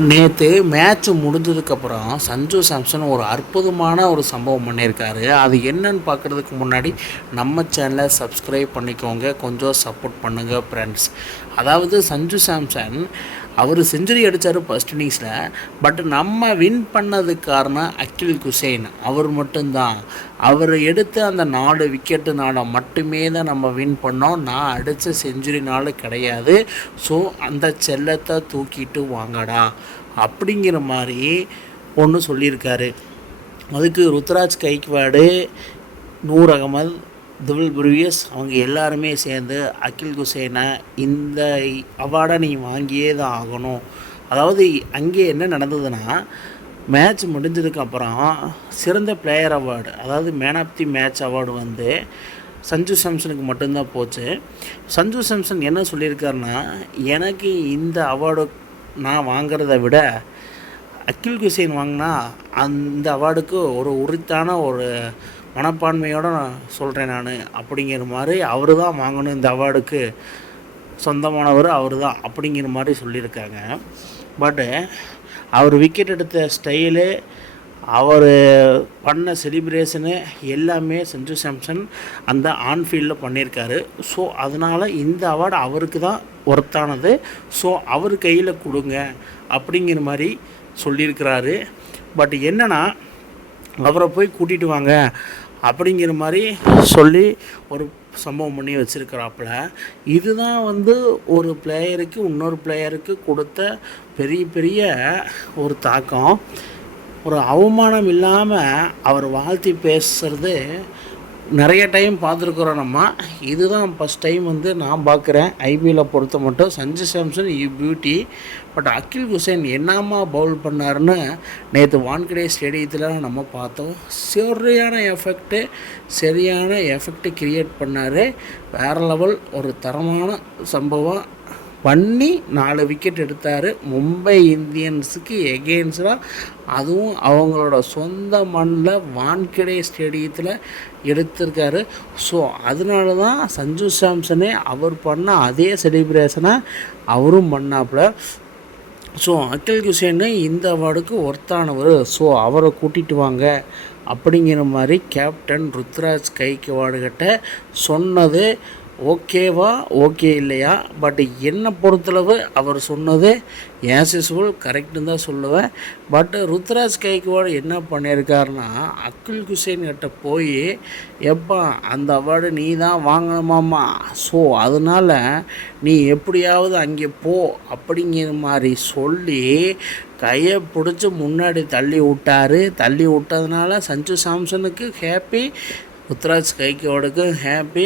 நேற்று மேட்ச் முடிஞ்சதுக்கப்புறம் சஞ்சு சாம்சன் ஒரு அற்புதமான ஒரு சம்பவம் பண்ணியிருக்காரு. அது என்னன்னு பார்க்குறதுக்கு முன்னாடி நம்ம சேனலை சப்ஸ்கிரைப் பண்ணிக்கோங்க, கொஞ்சம் சப்போர்ட் பண்ணுங்கள் ஃப்ரெண்ட்ஸ். அதாவது சஞ்சு சாம்சன் அவர் செஞ்சுரி அடித்தார் ஃபர்ஸ்ட் இன்னிங்ஸில். பட் நம்ம வின் பண்ணதுக்கு காரணம் அகில் குசேன் அவர் மட்டும்தான். அவர் எடுத்த அந்த 4 விக்கெட்டுனால மட்டுமே தான் நம்ம வின் பண்ணோம். நான் அடித்த செஞ்சுரினால கிடையாது. ஸோ அந்த செல்லத்தை தூக்கிட்டு வாங்கடா அப்படிங்கிற மாதிரி ஒன்று சொல்லியிருக்காரு. அதுக்கு ருத்ராஜ் கைக்வாடு, நூர் அகமது, துவில் புருவியஸ் அவங்க எல்லாருமே சேர்ந்து அகில் குசேனை இந்த அவார்டை நீ வாங்கியே தான் ஆகணும். அதாவது அங்கே என்ன நடந்ததுன்னா, மேட்ச் முடிஞ்சதுக்கப்புறம் சிறந்த பிளேயர் அவார்டு, அதாவது man of the match award வந்து சஞ்சு சாம்சனுக்கு மட்டும்தான் போச்சு. சஞ்சு சாம்சன் என்ன சொல்லியிருக்காருன்னா, எனக்கு இந்த அவார்டு நான் வாங்கிறத விட அகில் குசேன் வாங்கினா அந்த அவார்டுக்கு ஒரு உரித்தான ஒரு மனப்பான்மையோடு நான் சொல்கிறேன் நான் அப்படிங்கிற மாதிரி, அவர் தான் வாங்கணும் இந்த அவார்டுக்கு சொந்தமானவர் அவர் தான் அப்படிங்கிற மாதிரி சொல்லியிருக்காங்க. பட்டு அவர் விக்கெட் எடுத்த ஸ்டைலு, அவர் பண்ண செலிப்ரேஷனு எல்லாமே சஞ்சு சாம்சன் அந்த ஆன்ஃபீல்டில் பண்ணியிருக்காரு. ஸோ அதனால் இந்த அவார்டு அவருக்கு தான் ஒர்த்தானது. ஸோ அவர் கையில் கொடுங்க அப்படிங்கிற மாதிரி சொல்லியிருக்கிறாரு. பட் என்னென்னா, அவரை போய் கூட்டிகிட்டு வாங்க அப்படிங்கிற மாதிரி சொல்லி ஒரு சம்பவம் பண்ணி வச்சுருக்கிறாப்புல. இதுதான் வந்து ஒரு பிளேயருக்கு இன்னொரு பிளேயருக்கு கொடுத்த பெரிய ஒரு தாக்கம். ஒரு அவமானம் இல்லாமல் அவர் வாழ்த்தி பேசுகிறது நிறைய டைம் பார்த்துருக்குறோம் நம்ம. இதுதான் ஃபஸ்ட் டைம் வந்து நான் பார்க்குறேன் ஐபிஎல்லை பொறுத்த மட்டும். சஞ்சு சாம்சன் பியூட்டி. பட் அகில் குசேன் என்னம்மா பவுல் பண்ணாருன்னு நேற்று வான்கடே ஸ்டேடியத்தில் நம்ம பார்த்தோம். சரியான எஃபெக்ட்டு க்ரியேட் பண்ணார். வேறு லெவல் ஒரு தரமான சம்பவம் பண்ணி 4 விக்கெட் எடுத்தார் மும்பை இந்தியன்ஸுக்கு எகெயின்ஸ்டாக. அதுவும் அவங்களோட சொந்த மண்ணில் வான்கடே ஸ்டேடியத்தில் எடுத்திருக்காரு. ஸோ அதனால தான் சஞ்சு சாம்சனே அவர் பண்ண அதே செலிப்ரேஷனை அவரும் பண்ணாப்புல. ஸோ அகில் குசேன் இந்த அவார்டுக்கு ஒர்த்தானவர். ஸோ அவரை கூட்டிகிட்டு வாங்க அப்படிங்கிற மாதிரி கேப்டன் ருத்ராஜ் கைக்வாடுகிட்ட சொன்னது ஓகேவா ஓகே இல்லையா? பட் என்னை பொறுத்தளவு அவர் சொன்னது ஆஸ் யூசுவல் கரெக்டுன்னு தான் சொல்லுவேன். பட் ருத்ராஜ் கைக்வாடு என்ன பண்ணியிருக்காருன்னா, அகில் குசேன் கிட்ட போய் எப்பா அந்த அவார்டு நீ தான் வாங்கணுமாம்மா, ஸோ அதனால் நீ எப்படியாவது அங்கே போ அப்படிங்கிற மாதிரி சொல்லி கையை பிடிச்சி முன்னாடி தள்ளி விட்டதுனால சஞ்சு சாம்சனுக்கு ஹேப்பி, ருத்ராஜ் கைக்வாடுக்கு ஹேப்பி.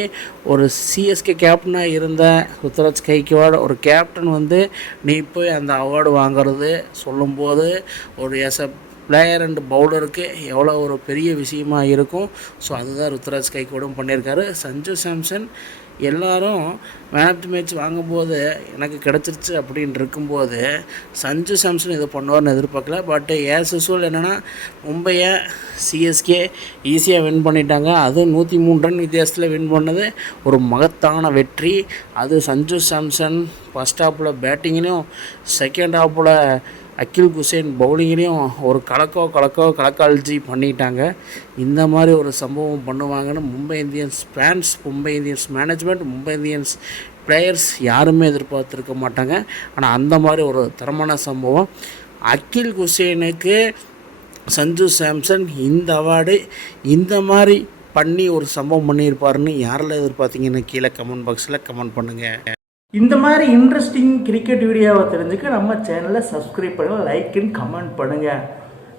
ஒரு சிஎஸ்கே கேப்டனாக இருந்த ருத்ராஜ் கைக்வாடு ஒரு கேப்டன் வந்து நீ போய் அந்த அவார்டு வாங்கிறது சொல்லும்போது ஒரு எஸ் எ பிளேயர் அண்ட் பவுலருக்கு எவ்வளோ ஒரு பெரிய விஷயமா இருக்கும். ஸோ அதுதான் ருத்ராஜ் கைக்வாடும் பண்ணியிருக்காரு. சஞ்சு சாம்சன் எல்லோரும் மேன் ஆஃப் தி மேட்ச் வாங்கும்போது எனக்கு கிடச்சிருச்சு அப்படின்னு இருக்கும்போது சஞ்சு சாம்சன் இதை பண்ணுவார்னு எதிர்பார்க்கல. பட் ஏஸ் யூசுவல் என்னென்னா, மும்பையை சிஎஸ்கே ஈஸியாக வின் பண்ணிட்டாங்க. அதுவும் 103 ரன் வித்தியாசத்தில் வின் பண்ணது ஒரு மகத்தான வெற்றி. அது சஞ்சு சாம்சன் ஃபஸ்ட் ஹாஃபில் பேட்டிங்லேயும் செகண்ட் ஹாஃபில் அகில் குசேன் பவுலிங்லேயும் ஒரு கலக்கால்ஜி பண்ணிட்டாங்க. இந்த மாதிரி ஒரு சம்பவம் பண்ணுவாங்கன்னு Mumbai Indians fans, Mumbai Indians management, Mumbai Indians players யாருமே எதிர்பார்த்துருக்க மாட்டாங்க. ஆனால் அந்த மாதிரி ஒரு தரமான சம்பவம். அகில் குசேனுக்கு சஞ்சு சாம்சன் இந்த அவார்டு இந்த மாதிரி பண்ணி ஒரு சம்பவம் பண்ணியிருப்பாருன்னு யாரெல்லாம் எதிர்பார்த்தீங்கன்னு கீழே கமெண்ட் பாக்ஸில் கமெண்ட் பண்ணுங்கள். இந்த மாதிரி இன்ட்ரெஸ்டிங் கிரிக்கெட் வீடியோவை தெரிஞ்சுக்க நம்ம சேனலை சப்ஸ்கிரைப் பண்ணுங்கள், லைக் அண்ட் கமெண்ட் பண்ணுங்கள்.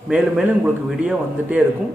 மேலும் உங்களுக்கு வீடியோ வந்துகிட்டே இருக்கும்.